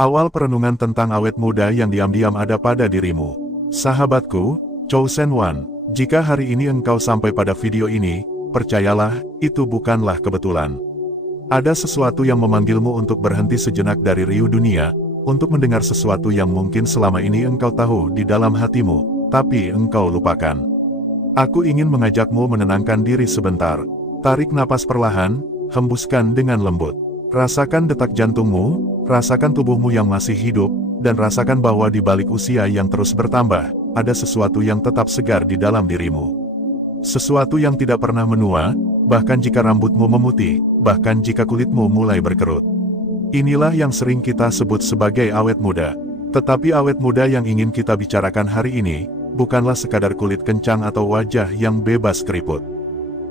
Awal perenungan tentang awet muda yang diam-diam ada pada dirimu. Sahabatku, Chosen One, jika hari ini engkau sampai pada video ini, percayalah, itu bukanlah kebetulan. Ada sesuatu yang memanggilmu untuk berhenti sejenak dari riuh dunia, untuk mendengar sesuatu yang mungkin selama ini engkau tahu di dalam hatimu, tapi engkau lupakan. Aku ingin mengajakmu menenangkan diri sebentar. Tarik napas perlahan, hembuskan dengan lembut. Rasakan detak jantungmu, rasakan tubuhmu yang masih hidup, dan rasakan bahwa di balik usia yang terus bertambah, ada sesuatu yang tetap segar di dalam dirimu. Sesuatu yang tidak pernah menua, bahkan jika rambutmu memutih, bahkan jika kulitmu mulai berkerut. Inilah yang sering kita sebut sebagai awet muda. Tetapi awet muda yang ingin kita bicarakan hari ini, bukanlah sekadar kulit kencang atau wajah yang bebas keriput.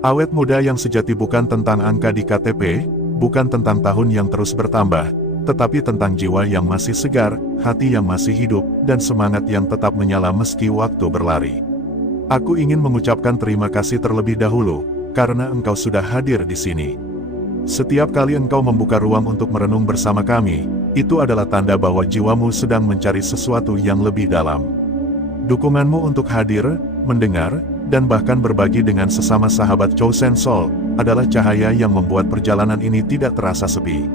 Awet muda yang sejati bukan tentang angka di KTP, bukan tentang tahun yang terus bertambah, tetapi tentang jiwa yang masih segar, hati yang masih hidup, dan semangat yang tetap menyala meski waktu berlari. Aku ingin mengucapkan terima kasih terlebih dahulu, karena engkau sudah hadir di sini. Setiap kali engkau membuka ruang untuk merenung bersama kami, itu adalah tanda bahwa jiwamu sedang mencari sesuatu yang lebih dalam. Dukunganmu untuk hadir, mendengar, dan bahkan berbagi dengan sesama sahabat Chosen Soul, adalah cahaya yang membuat perjalanan ini tidak terasa sepi.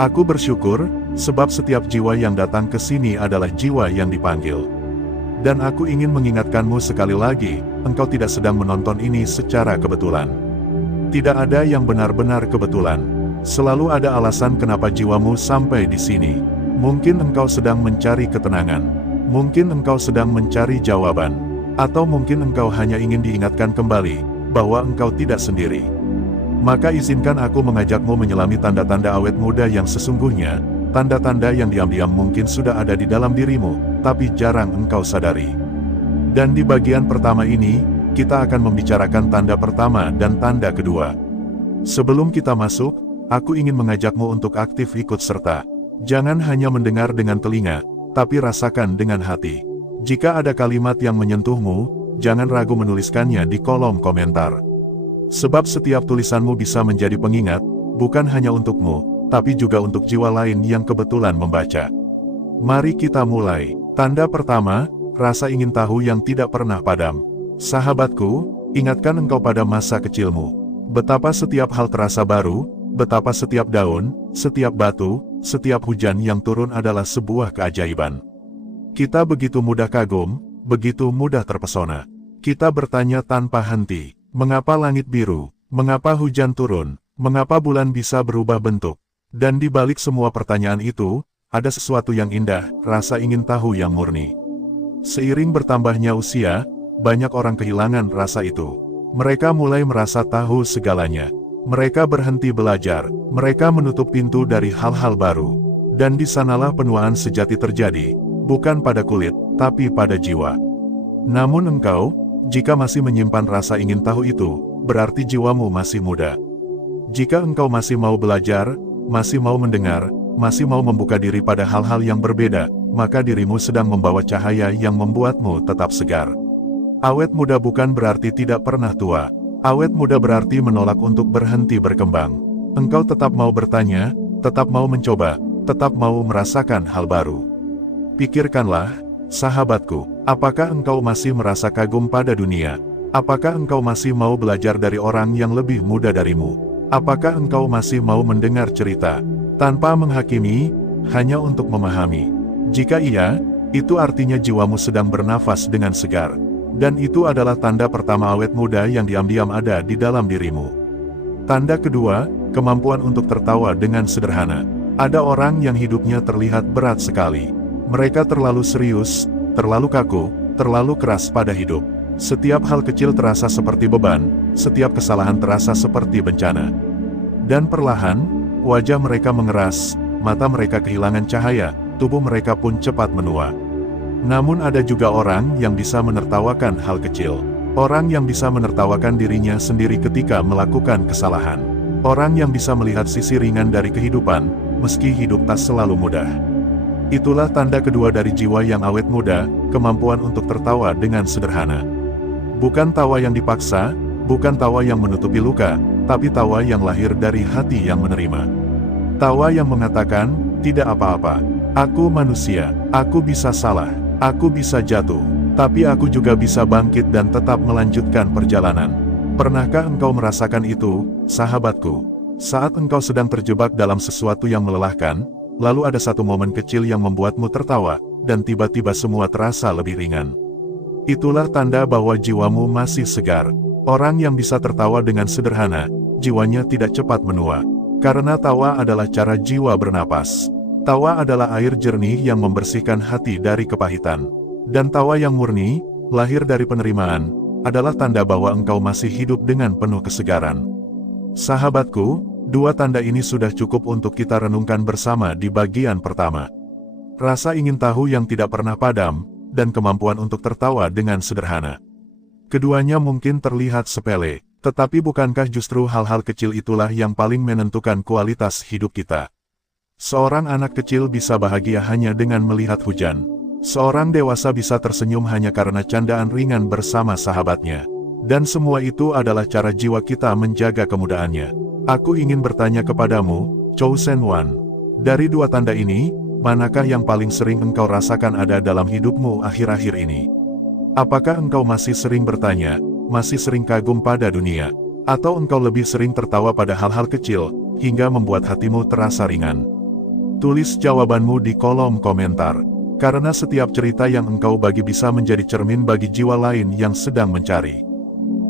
Aku bersyukur, sebab setiap jiwa yang datang ke sini adalah jiwa yang dipanggil. Dan aku ingin mengingatkanmu sekali lagi, engkau tidak sedang menonton ini secara kebetulan. Tidak ada yang benar-benar kebetulan. Selalu ada alasan kenapa jiwamu sampai di sini. Mungkin engkau sedang mencari ketenangan. Mungkin engkau sedang mencari jawaban. Atau mungkin engkau hanya ingin diingatkan kembali, bahwa engkau tidak sendiri. Maka izinkan aku mengajakmu menyelami tanda-tanda awet muda yang sesungguhnya, tanda-tanda yang diam-diam mungkin sudah ada di dalam dirimu, tapi jarang engkau sadari. Dan di bagian pertama ini, kita akan membicarakan tanda pertama dan tanda kedua. Sebelum kita masuk, aku ingin mengajakmu untuk aktif ikut serta. Jangan hanya mendengar dengan telinga, tapi rasakan dengan hati. Jika ada kalimat yang menyentuhmu, jangan ragu menuliskannya di kolom komentar. Sebab setiap tulisanmu bisa menjadi pengingat, bukan hanya untukmu, tapi juga untuk jiwa lain yang kebetulan membaca. Mari kita mulai. Tanda pertama, rasa ingin tahu yang tidak pernah padam. Sahabatku, ingatkan engkau pada masa kecilmu. Betapa setiap hal terasa baru, betapa setiap daun, setiap batu, setiap hujan yang turun adalah sebuah keajaiban. Kita begitu mudah kagum, begitu mudah terpesona. Kita bertanya tanpa henti, mengapa langit biru, mengapa hujan turun, mengapa bulan bisa berubah bentuk. Dan di balik semua pertanyaan itu, ada sesuatu yang indah, rasa ingin tahu yang murni. Seiring bertambahnya usia, banyak orang kehilangan rasa itu. Mereka mulai merasa tahu segalanya. Mereka berhenti belajar, mereka menutup pintu dari hal-hal baru. Dan di sanalah penuaan sejati terjadi. Bukan pada kulit, tapi pada jiwa. Namun engkau, jika masih menyimpan rasa ingin tahu itu, berarti jiwamu masih muda. Jika engkau masih mau belajar, masih mau mendengar, masih mau membuka diri pada hal-hal yang berbeda, maka dirimu sedang membawa cahaya yang membuatmu tetap segar. Awet muda bukan berarti tidak pernah tua. Awet muda berarti menolak untuk berhenti berkembang. Engkau tetap mau bertanya, tetap mau mencoba, tetap mau merasakan hal baru. Pikirkanlah, sahabatku, apakah engkau masih merasa kagum pada dunia? Apakah engkau masih mau belajar dari orang yang lebih muda darimu? Apakah engkau masih mau mendengar cerita, tanpa menghakimi, hanya untuk memahami? Jika iya, itu artinya jiwamu sedang bernafas dengan segar. Dan itu adalah tanda pertama awet muda yang diam-diam ada di dalam dirimu. Tanda kedua, kemampuan untuk tertawa dengan sederhana. Ada orang yang hidupnya terlihat berat sekali. Mereka terlalu serius, terlalu kaku, terlalu keras pada hidup. Setiap hal kecil terasa seperti beban, setiap kesalahan terasa seperti bencana. Dan perlahan, wajah mereka mengeras, mata mereka kehilangan cahaya, tubuh mereka pun cepat menua. Namun ada juga orang yang bisa menertawakan hal kecil. Orang yang bisa menertawakan dirinya sendiri ketika melakukan kesalahan. Orang yang bisa melihat sisi ringan dari kehidupan, meski hidup tak selalu mudah. Itulah tanda kedua dari jiwa yang awet muda, kemampuan untuk tertawa dengan sederhana. Bukan tawa yang dipaksa, bukan tawa yang menutupi luka, tapi tawa yang lahir dari hati yang menerima. Tawa yang mengatakan, tidak apa-apa, Aku manusia, aku bisa salah, aku bisa jatuh, tapi aku juga bisa bangkit dan tetap melanjutkan perjalanan. Pernahkah engkau merasakan itu, sahabatku? Saat engkau sedang terjebak dalam sesuatu yang melelahkan, lalu ada satu momen kecil yang membuatmu tertawa, dan tiba-tiba semua terasa lebih ringan. Itulah tanda bahwa jiwamu masih segar. Orang yang bisa tertawa dengan sederhana, jiwanya tidak cepat menua. Karena tawa adalah cara jiwa bernapas. Tawa adalah air jernih yang membersihkan hati dari kepahitan. Dan tawa yang murni, lahir dari penerimaan, adalah tanda bahwa engkau masih hidup dengan penuh kesegaran. Sahabatku, dua tanda ini sudah cukup untuk kita renungkan bersama di bagian pertama. Rasa ingin tahu yang tidak pernah padam, dan kemampuan untuk tertawa dengan sederhana. Keduanya mungkin terlihat sepele, tetapi bukankah justru hal-hal kecil itulah yang paling menentukan kualitas hidup kita? Seorang anak kecil bisa bahagia hanya dengan melihat hujan. Seorang dewasa bisa tersenyum hanya karena candaan ringan bersama sahabatnya. Dan semua itu adalah cara jiwa kita menjaga kemudahannya. Aku ingin bertanya kepadamu, Chosen One. Dari dua tanda ini, manakah yang paling sering engkau rasakan ada dalam hidupmu akhir-akhir ini? Apakah engkau masih sering bertanya, masih sering kagum pada dunia? Atau engkau lebih sering tertawa pada hal-hal kecil, hingga membuat hatimu terasa ringan? Tulis jawabanmu di kolom komentar. Karena setiap cerita yang engkau bagi bisa menjadi cermin bagi jiwa lain yang sedang mencari.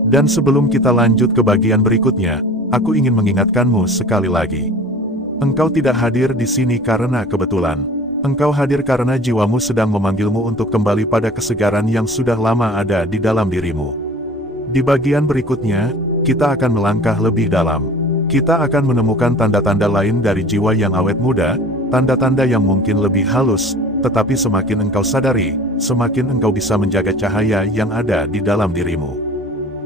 Dan sebelum kita lanjut ke bagian berikutnya, aku ingin mengingatkanmu sekali lagi. Engkau tidak hadir di sini karena kebetulan. Engkau hadir karena jiwamu sedang memanggilmu untuk kembali pada kesegaran yang sudah lama ada di dalam dirimu. Di bagian berikutnya, kita akan melangkah lebih dalam. Kita akan menemukan tanda-tanda lain dari jiwa yang awet muda, tanda-tanda yang mungkin lebih halus, tetapi semakin engkau sadari, semakin engkau bisa menjaga cahaya yang ada di dalam dirimu.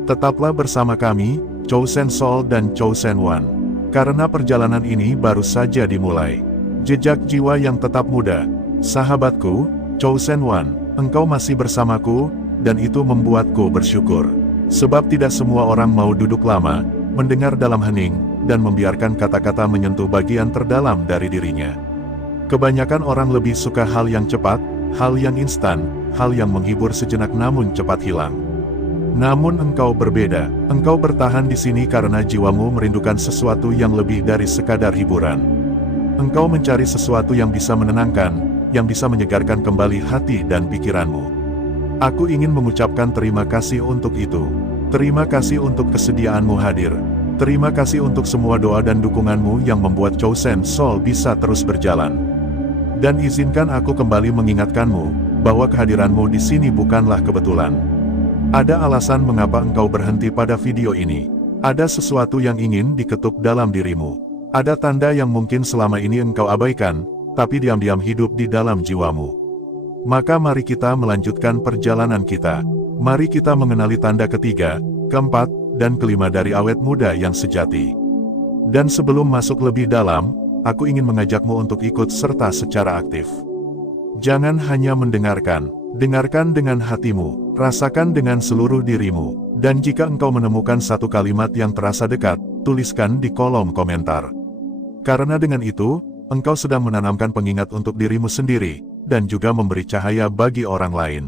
Tetaplah bersama kami, Chosen Soul dan Chosen One. Karena perjalanan ini baru saja dimulai. Jejak jiwa yang tetap muda. Sahabatku, Chosen One, engkau masih bersamaku, dan itu membuatku bersyukur. Sebab tidak semua orang mau duduk lama, mendengar dalam hening, dan membiarkan kata-kata menyentuh bagian terdalam dari dirinya. Kebanyakan orang lebih suka hal yang cepat, hal yang instan, hal yang menghibur sejenak namun cepat hilang. Namun engkau berbeda, engkau bertahan di sini karena jiwamu merindukan sesuatu yang lebih dari sekadar hiburan. Engkau mencari sesuatu yang bisa menenangkan, yang bisa menyegarkan kembali hati dan pikiranmu. Aku ingin mengucapkan terima kasih untuk itu. Terima kasih untuk kesediaanmu hadir. Terima kasih untuk semua doa dan dukunganmu yang membuat Chosen Soul bisa terus berjalan. Dan izinkan aku kembali mengingatkanmu, bahwa kehadiranmu di sini bukanlah kebetulan. Ada alasan mengapa engkau berhenti pada video ini. Ada sesuatu yang ingin diketuk dalam dirimu. Ada tanda yang mungkin selama ini engkau abaikan, tapi diam-diam hidup di dalam jiwamu. Maka mari kita melanjutkan perjalanan kita. Mari kita mengenali tanda ketiga, keempat, dan kelima dari awet muda yang sejati. Dan sebelum masuk lebih dalam, aku ingin mengajakmu untuk ikut serta secara aktif. Jangan hanya mendengarkan, dengarkan dengan hatimu, rasakan dengan seluruh dirimu, dan jika engkau menemukan satu kalimat yang terasa dekat, tuliskan di kolom komentar. Karena dengan itu, engkau sedang menanamkan pengingat untuk dirimu sendiri, dan juga memberi cahaya bagi orang lain.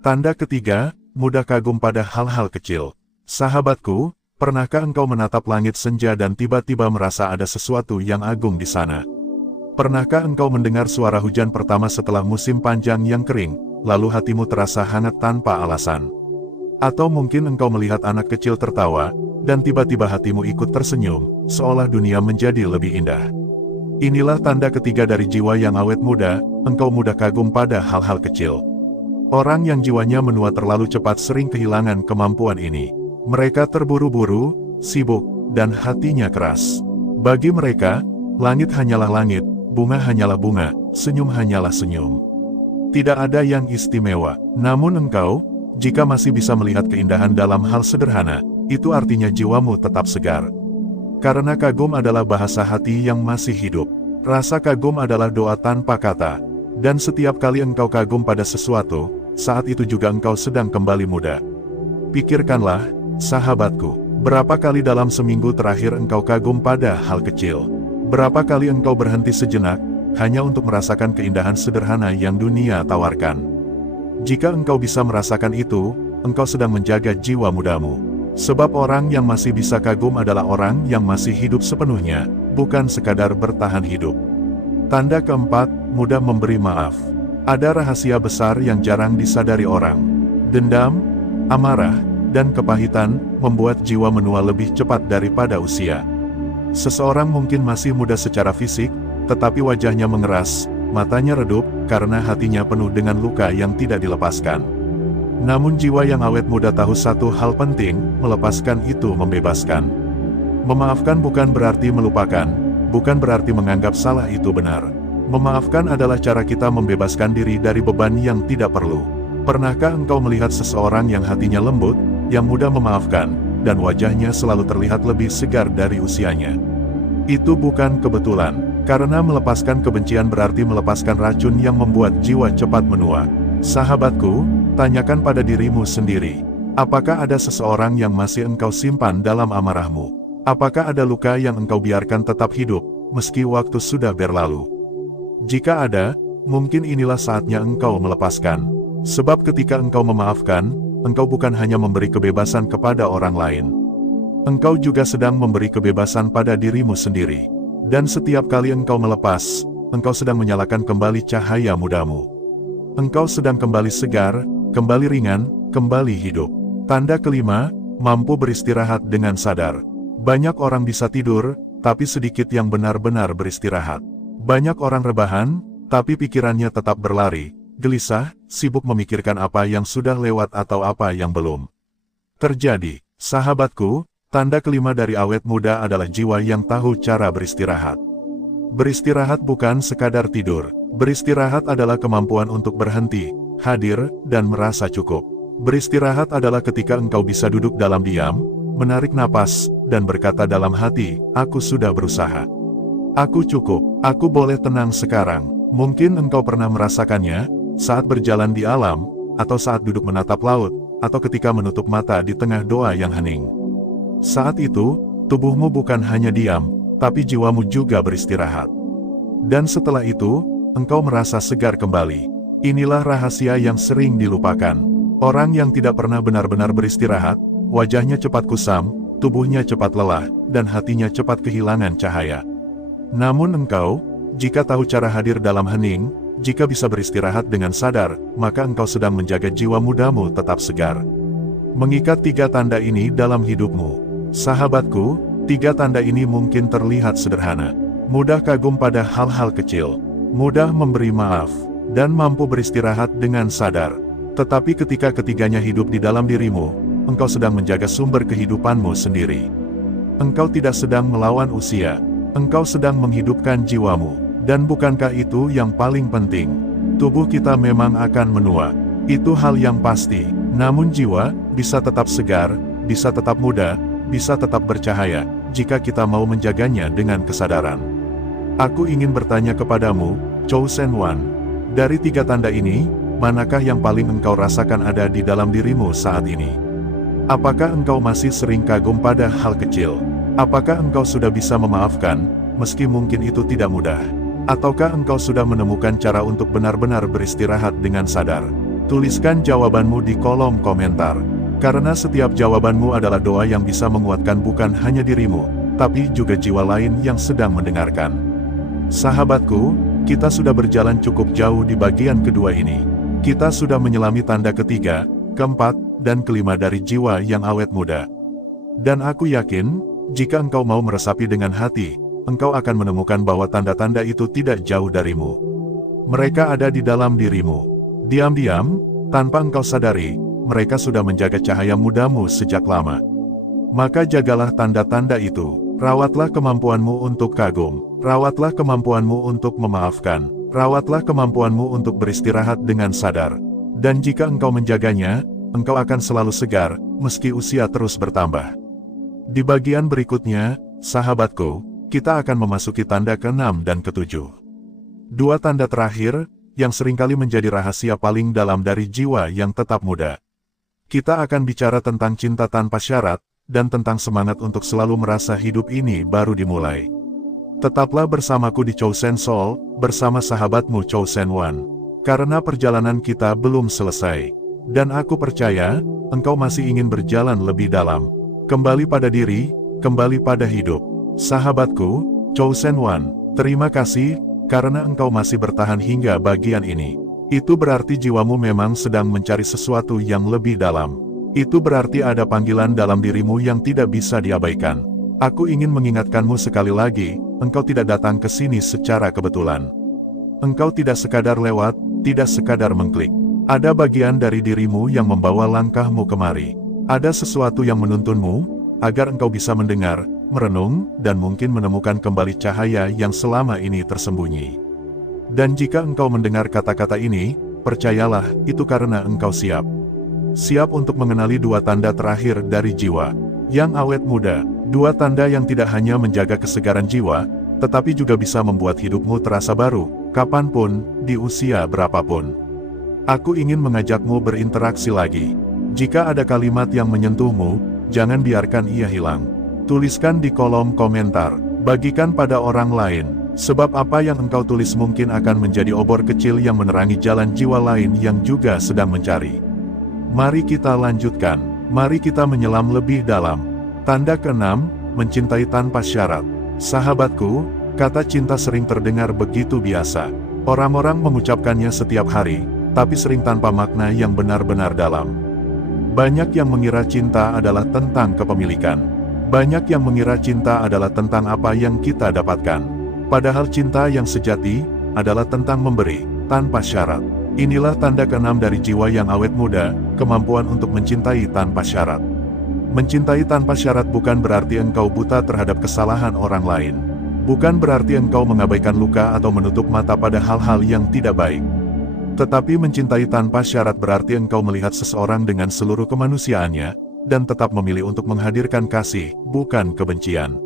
Tanda ketiga, mudah kagum pada hal-hal kecil. Sahabatku, pernahkah engkau menatap langit senja dan tiba-tiba merasa ada sesuatu yang agung di sana? Pernahkah engkau mendengar suara hujan pertama setelah musim panjang yang kering, lalu hatimu terasa hangat tanpa alasan? Atau mungkin engkau melihat anak kecil tertawa, dan tiba-tiba hatimu ikut tersenyum, seolah dunia menjadi lebih indah. Inilah tanda ketiga dari jiwa yang awet muda, engkau mudah kagum pada hal-hal kecil. Orang yang jiwanya menua terlalu cepat sering kehilangan kemampuan ini. Mereka terburu-buru, sibuk, dan hatinya keras. Bagi mereka, langit hanyalah langit, bunga hanyalah bunga, senyum hanyalah senyum. Tidak ada yang istimewa. Namun engkau, jika masih bisa melihat keindahan dalam hal sederhana, itu artinya jiwamu tetap segar. Karena kagum adalah bahasa hati yang masih hidup. Rasa kagum adalah doa tanpa kata. Dan setiap kali engkau kagum pada sesuatu, saat itu juga engkau sedang kembali muda. Pikirkanlah, sahabatku, berapa kali dalam seminggu terakhir engkau kagum pada hal kecil? Berapa kali engkau berhenti sejenak, hanya untuk merasakan keindahan sederhana yang dunia tawarkan. Jika engkau bisa merasakan itu, engkau sedang menjaga jiwa mudamu. Sebab orang yang masih bisa kagum adalah orang yang masih hidup sepenuhnya, bukan sekadar bertahan hidup. Tanda keempat, mudah memberi maaf. Ada rahasia besar yang jarang disadari orang. Dendam, amarah, dan kepahitan membuat jiwa menua lebih cepat daripada usia. Seseorang mungkin masih muda secara fisik, tetapi wajahnya mengeras, matanya redup, karena hatinya penuh dengan luka yang tidak dilepaskan. Namun jiwa yang awet muda tahu satu hal penting, melepaskan itu membebaskan. Memaafkan bukan berarti melupakan, bukan berarti menganggap salah itu benar. Memaafkan adalah cara kita membebaskan diri dari beban yang tidak perlu. Pernahkah engkau melihat seseorang yang hatinya lembut, yang mudah memaafkan, dan wajahnya selalu terlihat lebih segar dari usianya? Itu bukan kebetulan, karena melepaskan kebencian berarti melepaskan racun yang membuat jiwa cepat menua. Sahabatku, tanyakan pada dirimu sendiri, apakah ada seseorang yang masih engkau simpan dalam amarahmu? Apakah ada luka yang engkau biarkan tetap hidup, meski waktu sudah berlalu? Jika ada, mungkin inilah saatnya engkau melepaskan. Sebab ketika engkau memaafkan, engkau bukan hanya memberi kebebasan kepada orang lain. Engkau juga sedang memberi kebebasan pada dirimu sendiri. Dan setiap kali engkau melepas, engkau sedang menyalakan kembali cahaya mudamu. Engkau sedang kembali segar, kembali ringan, kembali hidup. Tanda kelima, mampu beristirahat dengan sadar. Banyak orang bisa tidur, tapi sedikit yang benar-benar beristirahat. Banyak orang rebahan, tapi pikirannya tetap berlari, gelisah, sibuk memikirkan apa yang sudah lewat atau apa yang belum terjadi. Sahabatku, tanda kelima dari awet muda adalah jiwa yang tahu cara beristirahat. Beristirahat bukan sekadar tidur. Beristirahat adalah kemampuan untuk berhenti, hadir, dan merasa cukup. Beristirahat adalah ketika engkau bisa duduk dalam diam, menarik napas, dan berkata dalam hati, aku sudah berusaha. Aku cukup, aku boleh tenang sekarang. Mungkin engkau pernah merasakannya, saat berjalan di alam, atau saat duduk menatap laut, atau ketika menutup mata di tengah doa yang hening. Saat itu, tubuhmu bukan hanya diam, tapi jiwamu juga beristirahat. Dan setelah itu, engkau merasa segar kembali. Inilah rahasia yang sering dilupakan. Orang yang tidak pernah benar-benar beristirahat, wajahnya cepat kusam, tubuhnya cepat lelah, dan hatinya cepat kehilangan cahaya. Namun engkau, jika tahu cara hadir dalam hening, jika bisa beristirahat dengan sadar, maka engkau sedang menjaga jiwa mudamu tetap segar. Mengikat tiga tanda ini dalam hidupmu. Sahabatku, tiga tanda ini mungkin terlihat sederhana. Mudah kagum pada hal-hal kecil, mudah memberi maaf, dan mampu beristirahat dengan sadar. Tetapi ketika ketiganya hidup di dalam dirimu, engkau sedang menjaga sumber kehidupanmu sendiri. Engkau tidak sedang melawan usia, engkau sedang menghidupkan jiwamu. Dan bukankah itu yang paling penting? Tubuh kita memang akan menua, itu hal yang pasti. Namun jiwa, bisa tetap segar, bisa tetap muda, bisa tetap bercahaya, jika kita mau menjaganya dengan kesadaran. Aku ingin bertanya kepadamu, Chosen One, dari tiga tanda ini, manakah yang paling engkau rasakan ada di dalam dirimu saat ini? Apakah engkau masih sering kagum pada hal kecil? Apakah engkau sudah bisa memaafkan, meski mungkin itu tidak mudah? Ataukah engkau sudah menemukan cara untuk benar-benar beristirahat dengan sadar? Tuliskan jawabanmu di kolom komentar. Karena setiap jawabanmu adalah doa yang bisa menguatkan bukan hanya dirimu, tapi juga jiwa lain yang sedang mendengarkan. Sahabatku, kita sudah berjalan cukup jauh di bagian kedua ini. Kita sudah menyelami tanda ketiga, keempat, dan kelima dari jiwa yang awet muda. Dan aku yakin, jika engkau mau meresapi dengan hati, engkau akan menemukan bahwa tanda-tanda itu tidak jauh darimu. Mereka ada di dalam dirimu. Diam-diam, tanpa engkau sadari, mereka sudah menjaga cahaya mudamu sejak lama. Maka jagalah tanda-tanda itu. Rawatlah kemampuanmu untuk kagum. Rawatlah kemampuanmu untuk memaafkan. Rawatlah kemampuanmu untuk beristirahat dengan sadar. Dan jika engkau menjaganya, engkau akan selalu segar, meski usia terus bertambah. Di bagian berikutnya, sahabatku, kita akan memasuki tanda ke-6 dan ke-7. Dua tanda terakhir, yang seringkali menjadi rahasia paling dalam dari jiwa yang tetap muda. Kita akan bicara tentang cinta tanpa syarat, dan tentang semangat untuk selalu merasa hidup ini baru dimulai. Tetaplah bersamaku di Chosen Soul, bersama sahabatmu Chosen One. Karena perjalanan kita belum selesai. Dan aku percaya, engkau masih ingin berjalan lebih dalam. Kembali pada diri, kembali pada hidup. Sahabatku, Chosen One, terima kasih, karena engkau masih bertahan hingga bagian ini. Itu berarti jiwamu memang sedang mencari sesuatu yang lebih dalam. Itu berarti ada panggilan dalam dirimu yang tidak bisa diabaikan. Aku ingin mengingatkanmu sekali lagi, engkau tidak datang ke sini secara kebetulan. Engkau tidak sekadar lewat, tidak sekadar mengklik. Ada bagian dari dirimu yang membawa langkahmu kemari. Ada sesuatu yang menuntunmu, agar engkau bisa mendengar, merenung, dan mungkin menemukan kembali cahaya yang selama ini tersembunyi. Dan jika engkau mendengar kata-kata ini, percayalah, itu karena engkau siap. Siap untuk mengenali dua tanda terakhir dari jiwa yang awet muda. Dua tanda yang tidak hanya menjaga kesegaran jiwa, tetapi juga bisa membuat hidupmu terasa baru, kapanpun, di usia berapapun. Aku ingin mengajakmu berinteraksi lagi. Jika ada kalimat yang menyentuhmu, jangan biarkan ia hilang. Tuliskan di kolom komentar, bagikan pada orang lain, sebab apa yang engkau tulis mungkin akan menjadi obor kecil yang menerangi jalan jiwa lain yang juga sedang mencari. Mari kita lanjutkan, mari kita menyelam lebih dalam. Tanda ke-6, mencintai tanpa syarat. Sahabatku, kata cinta sering terdengar begitu biasa. Orang-orang mengucapkannya setiap hari, tapi sering tanpa makna yang benar-benar dalam. Banyak yang mengira cinta adalah tentang kepemilikan. Banyak yang mengira cinta adalah tentang apa yang kita dapatkan. Padahal cinta yang sejati adalah tentang memberi, tanpa syarat. Inilah tanda ke-6 dari jiwa yang awet muda, kemampuan untuk mencintai tanpa syarat. Mencintai tanpa syarat bukan berarti engkau buta terhadap kesalahan orang lain. Bukan berarti engkau mengabaikan luka atau menutup mata pada hal-hal yang tidak baik. Tetapi mencintai tanpa syarat berarti engkau melihat seseorang dengan seluruh kemanusiaannya, dan tetap memilih untuk menghadirkan kasih, bukan kebencian.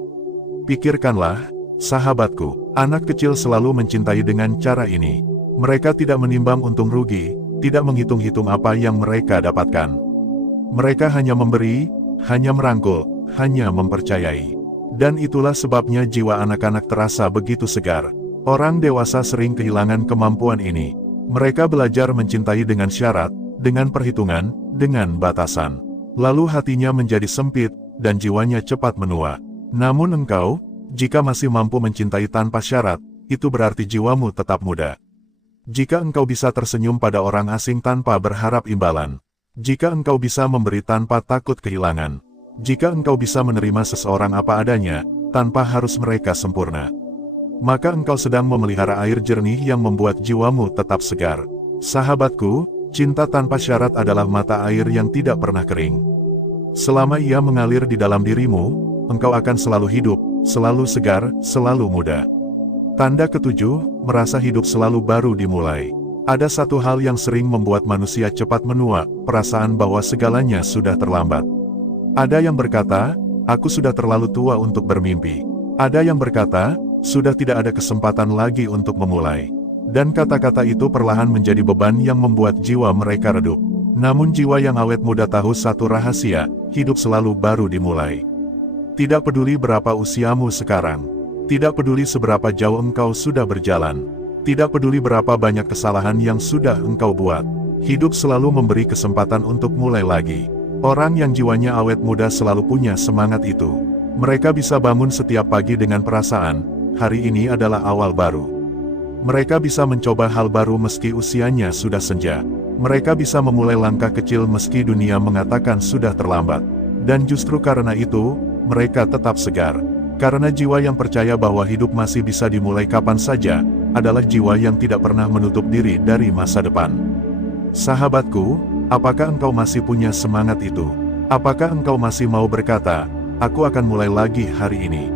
Pikirkanlah, sahabatku, anak kecil selalu mencintai dengan cara ini. Mereka tidak menimbang untung rugi, tidak menghitung-hitung apa yang mereka dapatkan. Mereka hanya memberi, hanya merangkul, hanya mempercayai. Dan itulah sebabnya jiwa anak-anak terasa begitu segar. Orang dewasa sering kehilangan kemampuan ini. Mereka belajar mencintai dengan syarat, dengan perhitungan, dengan batasan. Lalu hatinya menjadi sempit, dan jiwanya cepat menua. Namun engkau, jika masih mampu mencintai tanpa syarat, itu berarti jiwamu tetap muda. Jika engkau bisa tersenyum pada orang asing tanpa berharap imbalan. Jika engkau bisa memberi tanpa takut kehilangan. Jika engkau bisa menerima seseorang apa adanya, tanpa harus mereka sempurna. Maka engkau sedang memelihara air jernih yang membuat jiwamu tetap segar. Sahabatku, cinta tanpa syarat adalah mata air yang tidak pernah kering. Selama ia mengalir di dalam dirimu, engkau akan selalu hidup, selalu segar, selalu muda. Tanda ke-7, merasa hidup selalu baru dimulai. Ada satu hal yang sering membuat manusia cepat menua, perasaan bahwa segalanya sudah terlambat. Ada yang berkata, aku sudah terlalu tua untuk bermimpi. Ada yang berkata, sudah tidak ada kesempatan lagi untuk memulai. Dan kata-kata itu perlahan menjadi beban yang membuat jiwa mereka redup. Namun jiwa yang awet muda tahu satu rahasia, hidup selalu baru dimulai. Tidak peduli berapa usiamu sekarang. Tidak peduli seberapa jauh engkau sudah berjalan. Tidak peduli berapa banyak kesalahan yang sudah engkau buat. Hidup selalu memberi kesempatan untuk mulai lagi. Orang yang jiwanya awet muda selalu punya semangat itu. Mereka bisa bangun setiap pagi dengan perasaan, hari ini adalah awal baru. Mereka bisa mencoba hal baru meski usianya sudah senja. Mereka bisa memulai langkah kecil meski dunia mengatakan sudah terlambat. Dan justru karena itu, mereka tetap segar. Karena jiwa yang percaya bahwa hidup masih bisa dimulai kapan saja, adalah jiwa yang tidak pernah menutup diri dari masa depan. Sahabatku, apakah engkau masih punya semangat itu? Apakah engkau masih mau berkata, aku akan mulai lagi hari ini?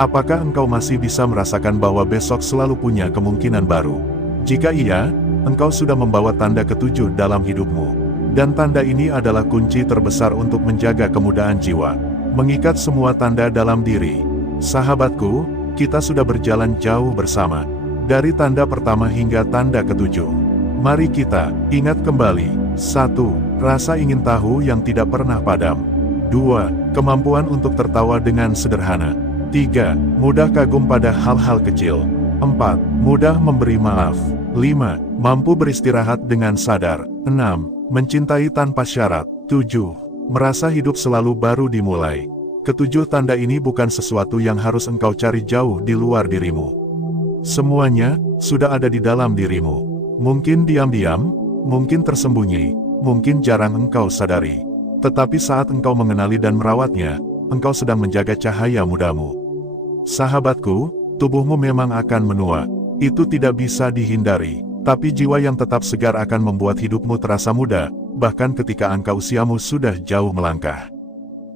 Apakah engkau masih bisa merasakan bahwa besok selalu punya kemungkinan baru? Jika iya, engkau sudah membawa tanda ke-7 dalam hidupmu. Dan tanda ini adalah kunci terbesar untuk menjaga kemudahan jiwa. Mengikat semua tanda dalam diri. Sahabatku, kita sudah berjalan jauh bersama. Dari tanda pertama hingga tanda ke-7. Mari kita ingat kembali. 1. Rasa ingin tahu yang tidak pernah padam. 2. Kemampuan untuk tertawa dengan sederhana. 3. Mudah kagum pada hal-hal kecil. 4. Mudah memberi maaf. 5. Mampu beristirahat dengan sadar. 6. Mencintai tanpa syarat. 7. Merasa hidup selalu baru dimulai. Ketujuh tanda ini bukan sesuatu yang harus engkau cari jauh di luar dirimu. Semuanya sudah ada di dalam dirimu. Mungkin diam-diam, mungkin tersembunyi, mungkin jarang engkau sadari. Tetapi saat engkau mengenali dan merawatnya, engkau sedang menjaga cahaya mudamu. Sahabatku, tubuhmu memang akan menua. Itu tidak bisa dihindari. Tapi jiwa yang tetap segar akan membuat hidupmu terasa muda, bahkan ketika angka usiamu sudah jauh melangkah.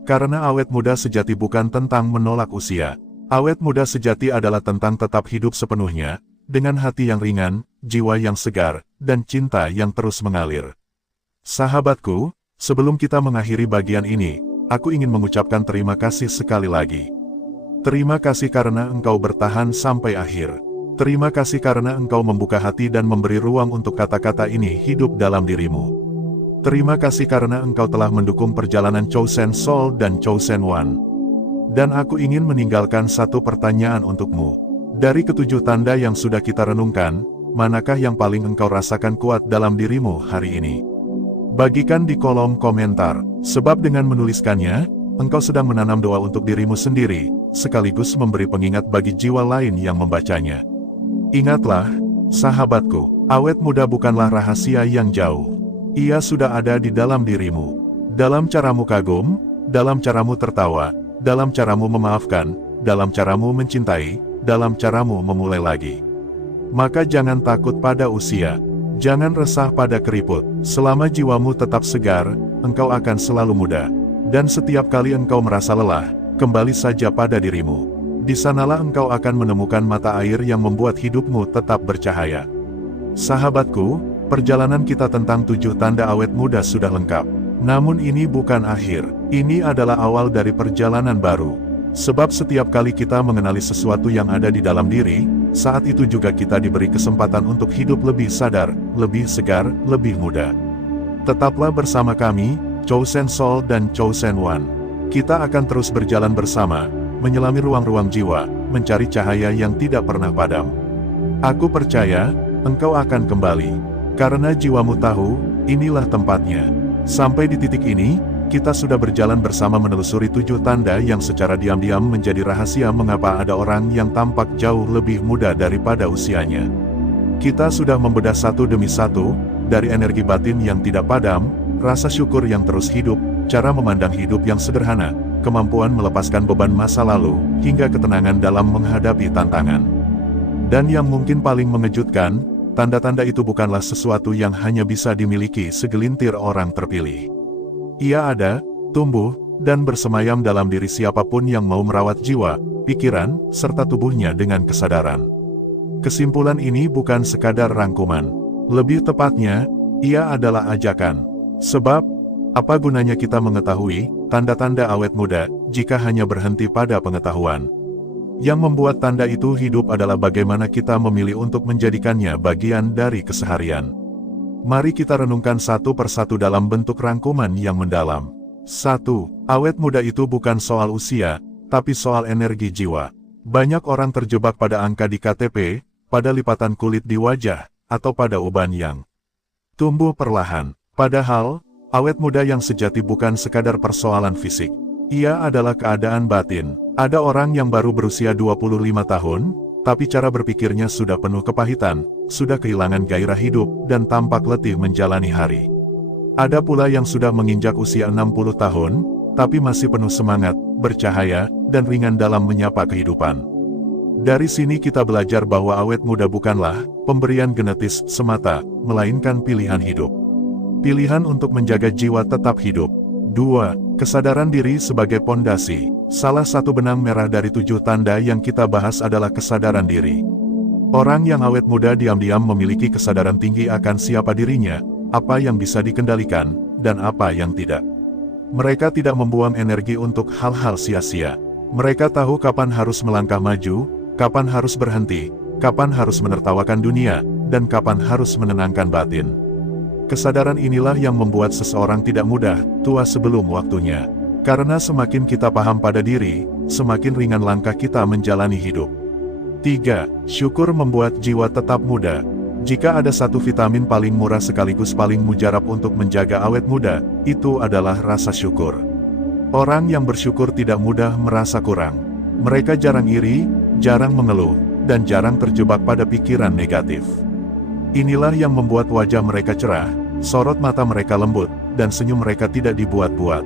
Karena awet muda sejati bukan tentang menolak usia. Awet muda sejati adalah tentang tetap hidup sepenuhnya, dengan hati yang ringan, jiwa yang segar, dan cinta yang terus mengalir. Sahabatku, sebelum kita mengakhiri bagian ini, aku ingin mengucapkan terima kasih sekali lagi. Terima kasih karena engkau bertahan sampai akhir. Terima kasih karena engkau membuka hati dan memberi ruang untuk kata-kata ini hidup dalam dirimu. Terima kasih karena engkau telah mendukung perjalanan Chosen Soul dan Chosen One. Dan aku ingin meninggalkan satu pertanyaan untukmu. Dari ketujuh tanda yang sudah kita renungkan, manakah yang paling engkau rasakan kuat dalam dirimu hari ini? Bagikan di kolom komentar, sebab dengan menuliskannya, engkau sedang menanam doa untuk dirimu sendiri, sekaligus memberi pengingat bagi jiwa lain yang membacanya. Ingatlah, sahabatku, awet muda bukanlah rahasia yang jauh. Ia sudah ada di dalam dirimu. Dalam caramu kagum, dalam caramu tertawa, dalam caramu memaafkan, dalam caramu mencintai, dalam caramu memulai lagi. Maka jangan takut pada usia. Jangan resah pada keriput. Selama jiwamu tetap segar, engkau akan selalu muda. Dan setiap kali engkau merasa lelah, kembali saja pada dirimu. Di sanalah engkau akan menemukan mata air yang membuat hidupmu tetap bercahaya. Sahabatku, perjalanan kita tentang 7 tanda awet muda sudah lengkap. Namun ini bukan akhir. Ini adalah awal dari perjalanan baru. Sebab setiap kali kita mengenali sesuatu yang ada di dalam diri, saat itu juga kita diberi kesempatan untuk hidup lebih sadar, lebih segar, lebih muda. Tetaplah bersama kami, Chosen Soul dan Chosen One. Kita akan terus berjalan bersama, menyelami ruang-ruang jiwa, mencari cahaya yang tidak pernah padam. Aku percaya, engkau akan kembali. Karena jiwamu tahu, inilah tempatnya. Sampai di titik ini, kita sudah berjalan bersama menelusuri 7 tanda yang secara diam-diam menjadi rahasia mengapa ada orang yang tampak jauh lebih muda daripada usianya. Kita sudah membedah satu demi satu, dari energi batin yang tidak padam, rasa syukur yang terus hidup, cara memandang hidup yang sederhana, kemampuan melepaskan beban masa lalu, hingga ketenangan dalam menghadapi tantangan. Dan yang mungkin paling mengejutkan, tanda-tanda itu bukanlah sesuatu yang hanya bisa dimiliki segelintir orang terpilih. Ia ada, tumbuh, dan bersemayam dalam diri siapapun yang mau merawat jiwa, pikiran, serta tubuhnya dengan kesadaran. Kesimpulan ini bukan sekadar rangkuman. Lebih tepatnya, ia adalah ajakan. Sebab, apa gunanya kita mengetahui tanda-tanda awet muda jika hanya berhenti pada pengetahuan? Yang membuat tanda itu hidup adalah bagaimana kita memilih untuk menjadikannya bagian dari keseharian. Mari kita renungkan satu persatu dalam bentuk rangkuman yang mendalam. 1. Awet muda itu bukan soal usia, tapi soal energi jiwa. Banyak orang terjebak pada angka di KTP, pada lipatan kulit di wajah, atau pada uban yang tumbuh perlahan. Padahal, awet muda yang sejati bukan sekadar persoalan fisik. Ia adalah keadaan batin. Ada orang yang baru berusia 25 tahun, tapi cara berpikirnya sudah penuh kepahitan, sudah kehilangan gairah hidup, dan tampak letih menjalani hari. Ada pula yang sudah menginjak usia 60 tahun, tapi masih penuh semangat, bercahaya, dan ringan dalam menyapa kehidupan. Dari sini kita belajar bahwa awet muda bukanlah pemberian genetis semata, melainkan pilihan hidup. Pilihan untuk menjaga jiwa tetap hidup. 2. Kesadaran diri sebagai pondasi. Salah satu benang merah dari 7 tanda yang kita bahas adalah kesadaran diri. Orang yang awet muda diam-diam memiliki kesadaran tinggi akan siapa dirinya, apa yang bisa dikendalikan, dan apa yang tidak. Mereka tidak membuang energi untuk hal-hal sia-sia. Mereka tahu kapan harus melangkah maju, kapan harus berhenti, kapan harus menertawakan dunia, dan kapan harus menenangkan batin. Kesadaran inilah yang membuat seseorang tidak mudah tua sebelum waktunya. Karena semakin kita paham pada diri, semakin ringan langkah kita menjalani hidup. 3. Syukur membuat jiwa tetap muda. Jika ada satu vitamin paling murah sekaligus paling mujarab untuk menjaga awet muda, itu adalah rasa syukur. Orang yang bersyukur tidak mudah merasa kurang. Mereka jarang iri, jarang mengeluh, dan jarang terjebak pada pikiran negatif. Inilah yang membuat wajah mereka cerah, sorot mata mereka lembut, dan senyum mereka tidak dibuat-buat.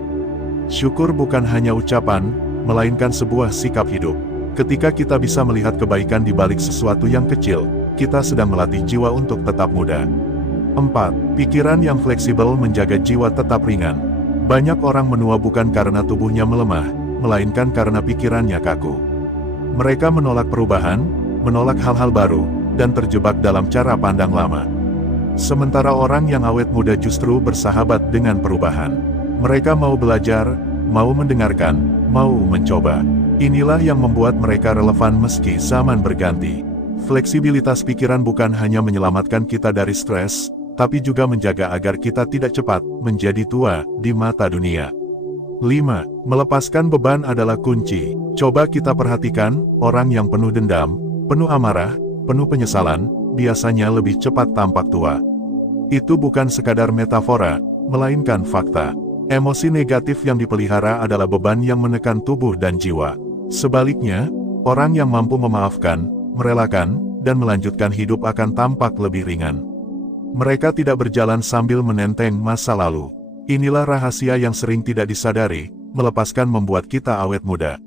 Syukur bukan hanya ucapan, melainkan sebuah sikap hidup. Ketika kita bisa melihat kebaikan di balik sesuatu yang kecil, kita sedang melatih jiwa untuk tetap muda. 4. Pikiran yang fleksibel menjaga jiwa tetap ringan. Banyak orang menua bukan karena tubuhnya melemah, melainkan karena pikirannya kaku. Mereka menolak perubahan, menolak hal-hal baru, dan terjebak dalam cara pandang lama. Sementara orang yang awet muda justru bersahabat dengan perubahan. Mereka mau belajar, mau mendengarkan, mau mencoba. Inilah yang membuat mereka relevan meski zaman berganti. Fleksibilitas pikiran bukan hanya menyelamatkan kita dari stres, tapi juga menjaga agar kita tidak cepat menjadi tua di mata dunia. 5. Melepaskan beban adalah kunci. Coba kita perhatikan, orang yang penuh dendam, penuh amarah, penuh penyesalan, biasanya lebih cepat tampak tua. Itu bukan sekadar metafora, melainkan fakta. Emosi negatif yang dipelihara adalah beban yang menekan tubuh dan jiwa. Sebaliknya, orang yang mampu memaafkan, merelakan, dan melanjutkan hidup akan tampak lebih ringan. Mereka tidak berjalan sambil menenteng masa lalu. Inilah rahasia yang sering tidak disadari, melepaskan membuat kita awet muda.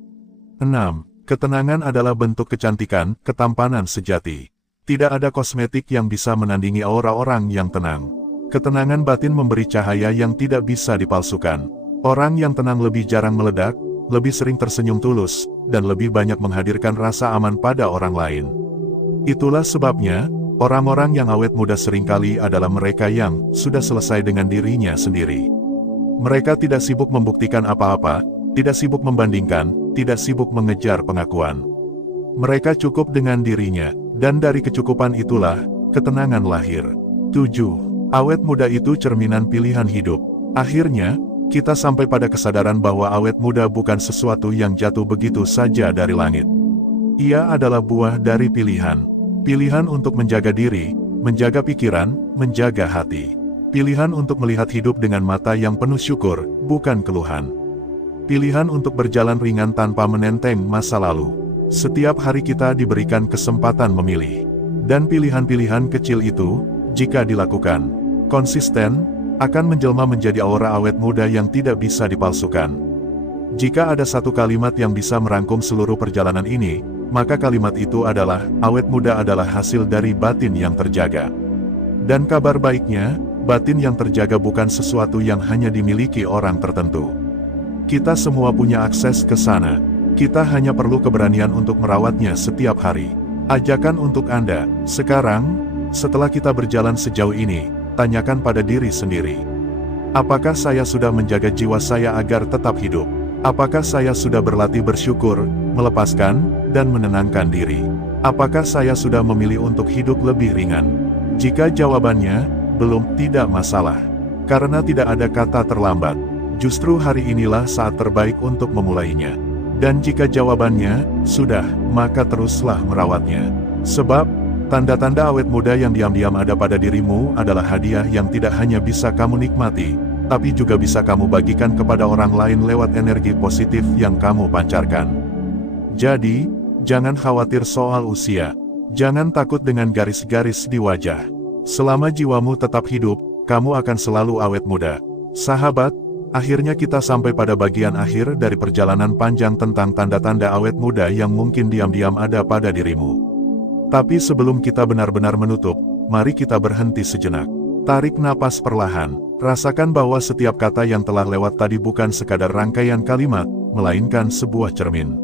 6. Ketenangan adalah bentuk kecantikan, ketampanan sejati. Tidak ada kosmetik yang bisa menandingi aura orang yang tenang. Ketenangan batin memberi cahaya yang tidak bisa dipalsukan. Orang yang tenang lebih jarang meledak, lebih sering tersenyum tulus, dan lebih banyak menghadirkan rasa aman pada orang lain. Itulah sebabnya, orang-orang yang awet muda seringkali adalah mereka yang sudah selesai dengan dirinya sendiri. Mereka tidak sibuk membuktikan apa-apa, tidak sibuk membandingkan, tidak sibuk mengejar pengakuan. Mereka cukup dengan dirinya, dan dari kecukupan itulah, ketenangan lahir. 7. Awet muda itu cerminan pilihan hidup. Akhirnya, kita sampai pada kesadaran bahwa awet muda bukan sesuatu yang jatuh begitu saja dari langit. Ia adalah buah dari pilihan. Pilihan untuk menjaga diri, menjaga pikiran, menjaga hati. Pilihan untuk melihat hidup dengan mata yang penuh syukur, bukan keluhan. Pilihan untuk berjalan ringan tanpa menenteng masa lalu. Setiap hari kita diberikan kesempatan memilih. Dan pilihan-pilihan kecil itu, jika dilakukan konsisten, akan menjelma menjadi aura awet muda yang tidak bisa dipalsukan. Jika ada satu kalimat yang bisa merangkum seluruh perjalanan ini, maka kalimat itu adalah, awet muda adalah hasil dari batin yang terjaga. Dan kabar baiknya, batin yang terjaga bukan sesuatu yang hanya dimiliki orang tertentu. Kita semua punya akses ke sana. Kita hanya perlu keberanian untuk merawatnya setiap hari. Ajakan untuk Anda, sekarang, setelah kita berjalan sejauh ini, tanyakan pada diri sendiri. Apakah saya sudah menjaga jiwa saya agar tetap hidup? Apakah saya sudah berlatih bersyukur, melepaskan, dan menenangkan diri? Apakah saya sudah memilih untuk hidup lebih ringan? Jika jawabannya, belum, tidak masalah. Karena tidak ada kata terlambat. Justru hari inilah saat terbaik untuk memulainya. Dan jika jawabannya, sudah, maka teruslah merawatnya. Sebab, tanda-tanda awet muda yang diam-diam ada pada dirimu adalah hadiah yang tidak hanya bisa kamu nikmati, tapi juga bisa kamu bagikan kepada orang lain lewat energi positif yang kamu pancarkan. Jadi, jangan khawatir soal usia. Jangan takut dengan garis-garis di wajah. Selama jiwamu tetap hidup, kamu akan selalu awet muda. Sahabat, akhirnya kita sampai pada bagian akhir dari perjalanan panjang tentang tanda-tanda awet muda yang mungkin diam-diam ada pada dirimu. Tapi sebelum kita benar-benar menutup, mari kita berhenti sejenak. Tarik napas perlahan, rasakan bahwa setiap kata yang telah lewat tadi bukan sekadar rangkaian kalimat, melainkan sebuah cermin.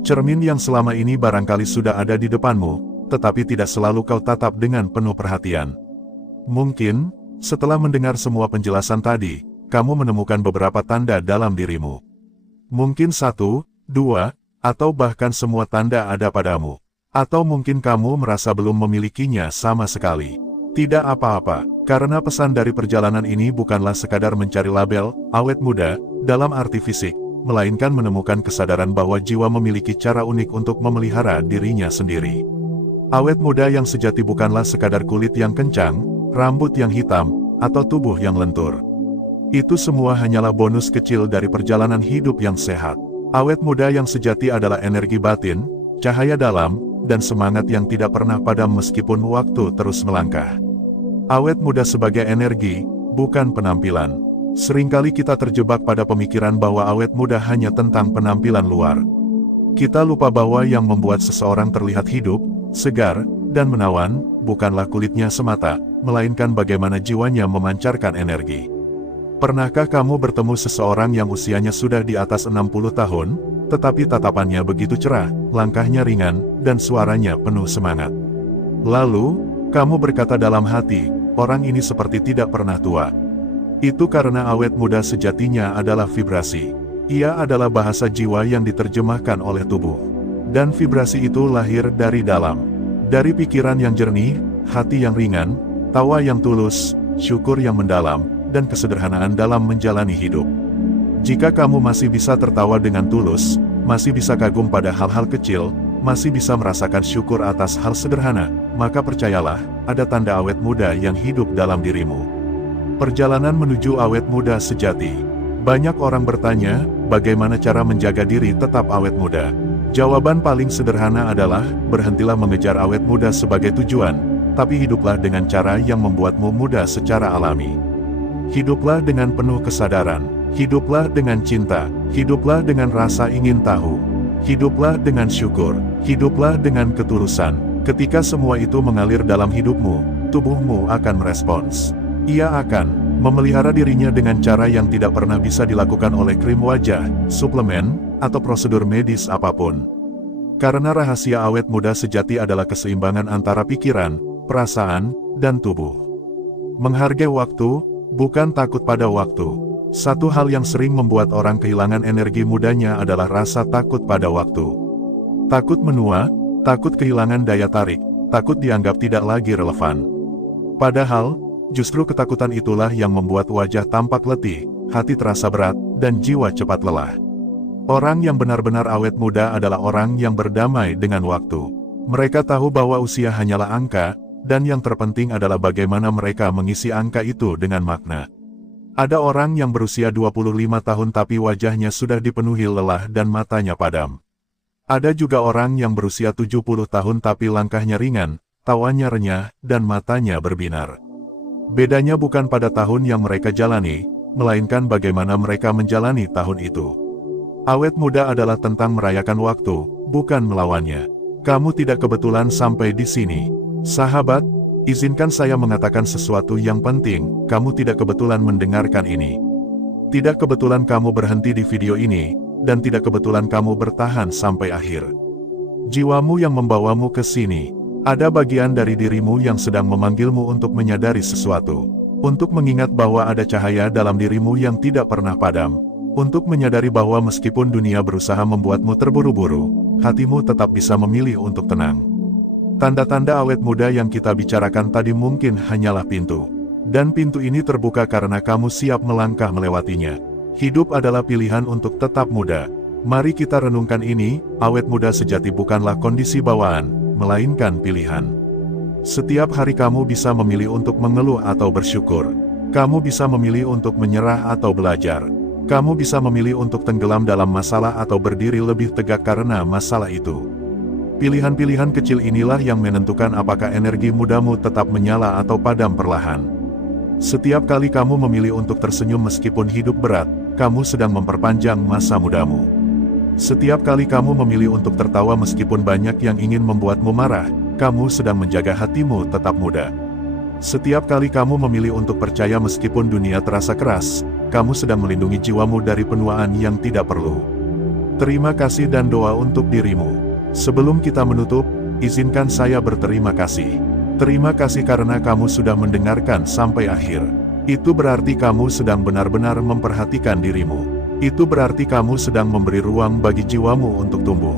Cermin yang selama ini barangkali sudah ada di depanmu, tetapi tidak selalu kau tatap dengan penuh perhatian. Mungkin, setelah mendengar semua penjelasan tadi, kamu menemukan beberapa tanda dalam dirimu. Mungkin 1, 2, atau bahkan semua tanda ada padamu. Atau mungkin kamu merasa belum memilikinya sama sekali. Tidak apa-apa, karena pesan dari perjalanan ini bukanlah sekadar mencari label, awet muda, dalam arti fisik, melainkan menemukan kesadaran bahwa jiwa memiliki cara unik untuk memelihara dirinya sendiri. Awet muda yang sejati bukanlah sekadar kulit yang kencang, rambut yang hitam, atau tubuh yang lentur. Itu semua hanyalah bonus kecil dari perjalanan hidup yang sehat. Awet muda yang sejati adalah energi batin, cahaya dalam, dan semangat yang tidak pernah padam meskipun waktu terus melangkah. Awet muda sebagai energi, bukan penampilan. Seringkali kita terjebak pada pemikiran bahwa awet muda hanya tentang penampilan luar. Kita lupa bahwa yang membuat seseorang terlihat hidup, segar, dan menawan, bukanlah kulitnya semata, melainkan bagaimana jiwanya memancarkan energi. Pernahkah kamu bertemu seseorang yang usianya sudah di atas 60 tahun, tetapi tatapannya begitu cerah, langkahnya ringan, dan suaranya penuh semangat? Lalu, kamu berkata dalam hati, orang ini seperti tidak pernah tua. Itu karena awet muda sejatinya adalah vibrasi. Ia adalah bahasa jiwa yang diterjemahkan oleh tubuh. Dan vibrasi itu lahir dari dalam. Dari pikiran yang jernih, hati yang ringan, tawa yang tulus, syukur yang mendalam, dan kesederhanaan dalam menjalani hidup. Jika kamu masih bisa tertawa dengan tulus, masih bisa kagum pada hal-hal kecil, masih bisa merasakan syukur atas hal sederhana, maka percayalah, ada tanda awet muda yang hidup dalam dirimu. Perjalanan menuju awet muda sejati. Banyak orang bertanya, bagaimana cara menjaga diri tetap awet muda? Jawaban paling sederhana adalah, berhentilah mengejar awet muda sebagai tujuan, tapi hiduplah dengan cara yang membuatmu muda secara alami. Hiduplah dengan penuh kesadaran, hiduplah dengan cinta, hiduplah dengan rasa ingin tahu, hiduplah dengan syukur, hiduplah dengan ketulusan. Ketika semua itu mengalir dalam hidupmu, tubuhmu akan merespons. Ia akan memelihara dirinya dengan cara yang tidak pernah bisa dilakukan oleh krim wajah, suplemen, atau prosedur medis apapun. Karena rahasia awet muda sejati adalah keseimbangan antara pikiran, perasaan, dan tubuh. Menghargai waktu, bukan takut pada waktu. Satu hal yang sering membuat orang kehilangan energi mudanya adalah rasa takut pada waktu. Takut menua, takut kehilangan daya tarik, takut dianggap tidak lagi relevan. Padahal, justru ketakutan itulah yang membuat wajah tampak letih, hati terasa berat, dan jiwa cepat lelah. Orang yang benar-benar awet muda adalah orang yang berdamai dengan waktu. Mereka tahu bahwa usia hanyalah angka, dan yang terpenting adalah bagaimana mereka mengisi angka itu dengan makna. Ada orang yang berusia 25 tahun tapi wajahnya sudah dipenuhi lelah dan matanya padam. Ada juga orang yang berusia 70 tahun tapi langkahnya ringan, tawanya renyah, dan matanya berbinar. Bedanya bukan pada tahun yang mereka jalani, melainkan bagaimana mereka menjalani tahun itu. Awet muda adalah tentang merayakan waktu, bukan melawannya. Kamu tidak kebetulan sampai di sini. Sahabat, izinkan saya mengatakan sesuatu yang penting, kamu tidak kebetulan mendengarkan ini. Tidak kebetulan kamu berhenti di video ini, dan tidak kebetulan kamu bertahan sampai akhir. Jiwamu yang membawamu ke sini. Ada bagian dari dirimu yang sedang memanggilmu untuk menyadari sesuatu. Untuk mengingat bahwa ada cahaya dalam dirimu yang tidak pernah padam. Untuk menyadari bahwa meskipun dunia berusaha membuatmu terburu-buru, hatimu tetap bisa memilih untuk tenang. Tanda-tanda awet muda yang kita bicarakan tadi mungkin hanyalah pintu. Dan pintu ini terbuka karena kamu siap melangkah melewatinya. Hidup adalah pilihan untuk tetap muda. Mari kita renungkan ini, awet muda sejati bukanlah kondisi bawaan, melainkan pilihan. Setiap hari kamu bisa memilih untuk mengeluh atau bersyukur. Kamu bisa memilih untuk menyerah atau belajar. Kamu bisa memilih untuk tenggelam dalam masalah atau berdiri lebih tegak karena masalah itu. Pilihan-pilihan kecil inilah yang menentukan apakah energi mudamu tetap menyala atau padam perlahan. Setiap kali kamu memilih untuk tersenyum meskipun hidup berat, kamu sedang memperpanjang masa mudamu. Setiap kali kamu memilih untuk tertawa meskipun banyak yang ingin membuatmu marah, kamu sedang menjaga hatimu tetap muda. Setiap kali kamu memilih untuk percaya meskipun dunia terasa keras, kamu sedang melindungi jiwamu dari penuaan yang tidak perlu. Terima kasih dan doa untuk dirimu. Sebelum kita menutup, izinkan saya berterima kasih. Terima kasih karena kamu sudah mendengarkan sampai akhir. Itu berarti kamu sedang benar-benar memperhatikan dirimu. Itu berarti kamu sedang memberi ruang bagi jiwamu untuk tumbuh.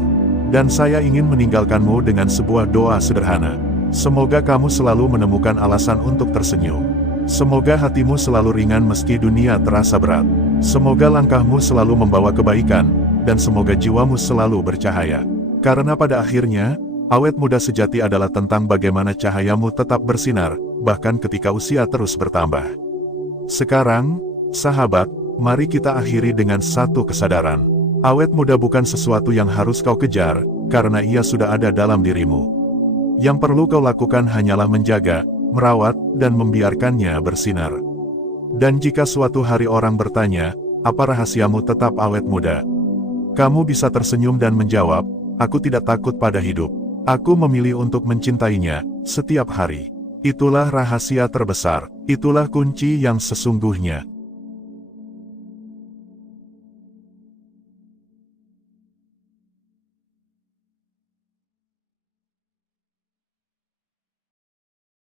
Dan saya ingin meninggalkanmu dengan sebuah doa sederhana. Semoga kamu selalu menemukan alasan untuk tersenyum. Semoga hatimu selalu ringan meski dunia terasa berat. Semoga langkahmu selalu membawa kebaikan, dan semoga jiwamu selalu bercahaya. Karena pada akhirnya, awet muda sejati adalah tentang bagaimana cahayamu tetap bersinar, bahkan ketika usia terus bertambah. Sekarang, sahabat, mari kita akhiri dengan satu kesadaran. Awet muda bukan sesuatu yang harus kau kejar, karena ia sudah ada dalam dirimu. Yang perlu kau lakukan hanyalah menjaga, merawat, dan membiarkannya bersinar. Dan jika suatu hari orang bertanya, apa rahasiamu tetap awet muda? Kamu bisa tersenyum dan menjawab, aku tidak takut pada hidup. Aku memilih untuk mencintainya, setiap hari. Itulah rahasia terbesar, itulah kunci yang sesungguhnya.